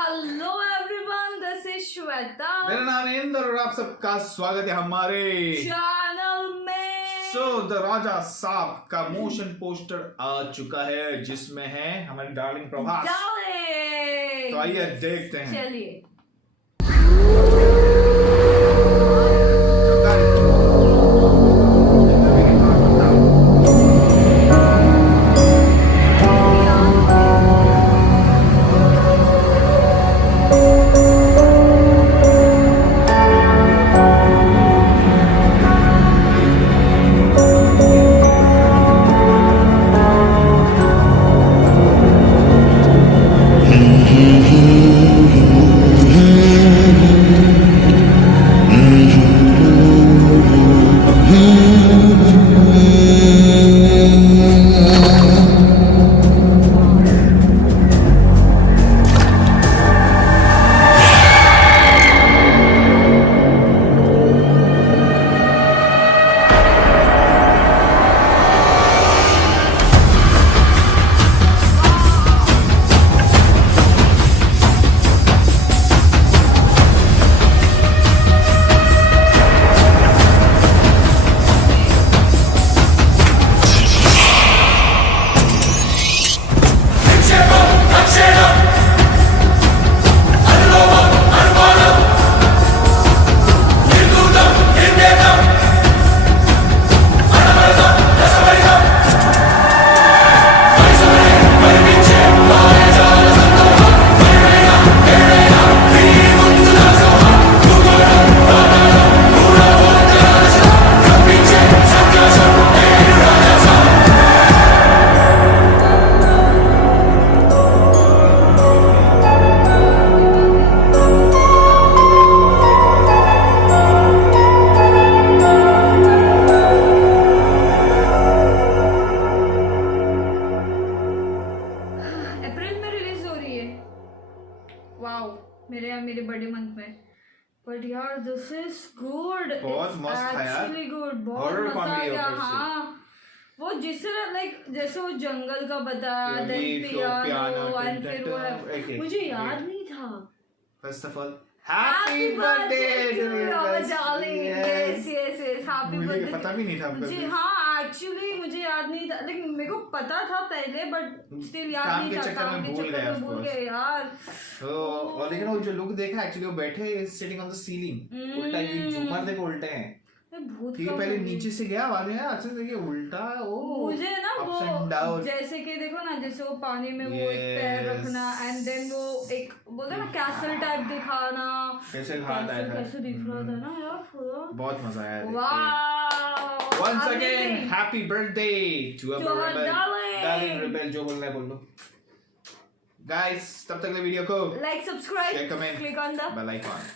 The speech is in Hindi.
Hello everyone, this is Shweta. मेरा नाम है इंद्र और आप सबका स्वागत है हमारे चैनल में। द राजा साब का मोशन पोस्टर आ चुका है जिसमें है हमारी डार्लिंग प्रभास। तो आइए देखते हैं। चलिए। मेरे बर्थडे मंथ में। बट यार दिस इज गुड, बहुत मस्त है यार, एक्चुअली गुड, बहुत मजा आया। हाँ, वो जिससे लाइक जैसे वो जंगल का बताया, देन पियानो एंड फिर वो मुझे याद नहीं था। First of all happy birthday to you darling. Yes yes yes, happy birthday. पता भी नहीं था मुझे। हाँ, एक्चुअली मुझे याद नहीं था, लेकिन मेरे को पता था पहले, बट स्टिल याद नहीं था। काम के चक्कर में भूल गए यार। और लेकिन वो जो लुक देखा, एक्चुअली वो बैठे सिटिंग ऑन द सीलिंग, उल्टा ये झूमर देखो उल्टे हैं। ठीक है, पहले नीचे से गया बाद में अच्छे से देखिए उल्टा। ओ मुझे ना वो जैसे कि देखो ना, जैसे वो पानी में वो एक पैर रखना एंड देन वो एक बोलते ना कैसल टाइप दिखाना, कैसे दिख रहा था ना यार, बहुत मजा आया। Wow, once again happy birthday to our darling rebel. जो बोलना है बोल लो गाइस। तब तक के वीडियो को like, subscribe, comment, click on the bell icon.